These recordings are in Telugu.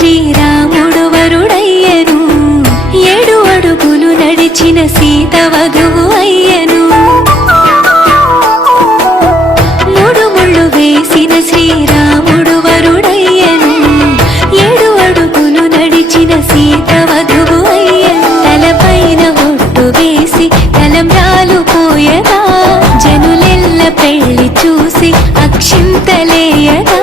శ్రీరాముడు వరుడయ్యను. ఏడు అడుగులు నడిచిన సీత వధువు అయ్యను. మూడు ముళ్ళు వేసిన శ్రీరాముడు వరుడయ్యను. ఏడు అడుగులు నడిచిన సీత వధువు అయ్యను. తలపైన ఒట్టు వేసి తలంబ్రాలు పోయగా జనులెల్ల పెళ్ళి చూసి అక్షింతలేయదా?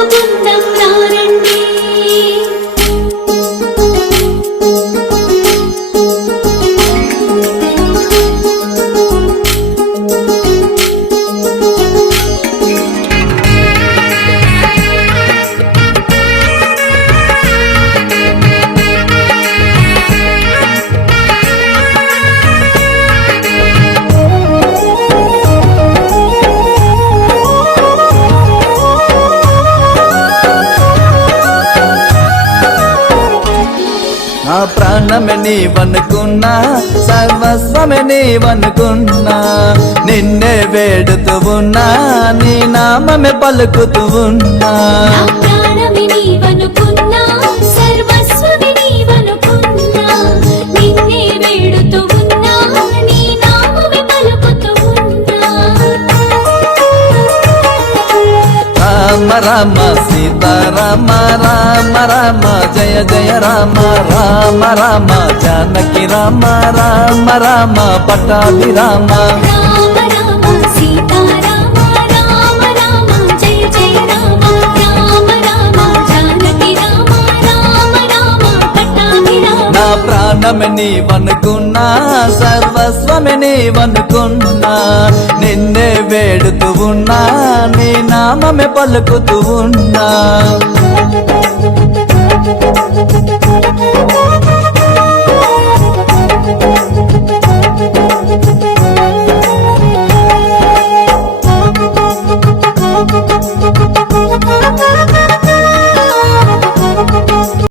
Mama, నా ప్రాణమే నీవనుకున్నా సర్వస్వమే నీవనుకున్నా నిన్నే వేడుతూ ఉన్నా నీ నామమే పలుకుతూ ఉన్నా. రామ రామ రామ జయ జయ రామ రామ రామ జానకి రామ రామ రామ పటాభి రామ రామ రామ సీతారామ రామ రామ జయ జయ రామ రామ రామ జానకి రామ రామ రామ పట్టాభి రామ నా ప్రాణమే నీవనుకున్నా సర్వస్వమే నీవనుకున్నా నిన్నే వేడుతూ ఉన్నా నీ నామమే పలుకుతూ ఉన్నా thank you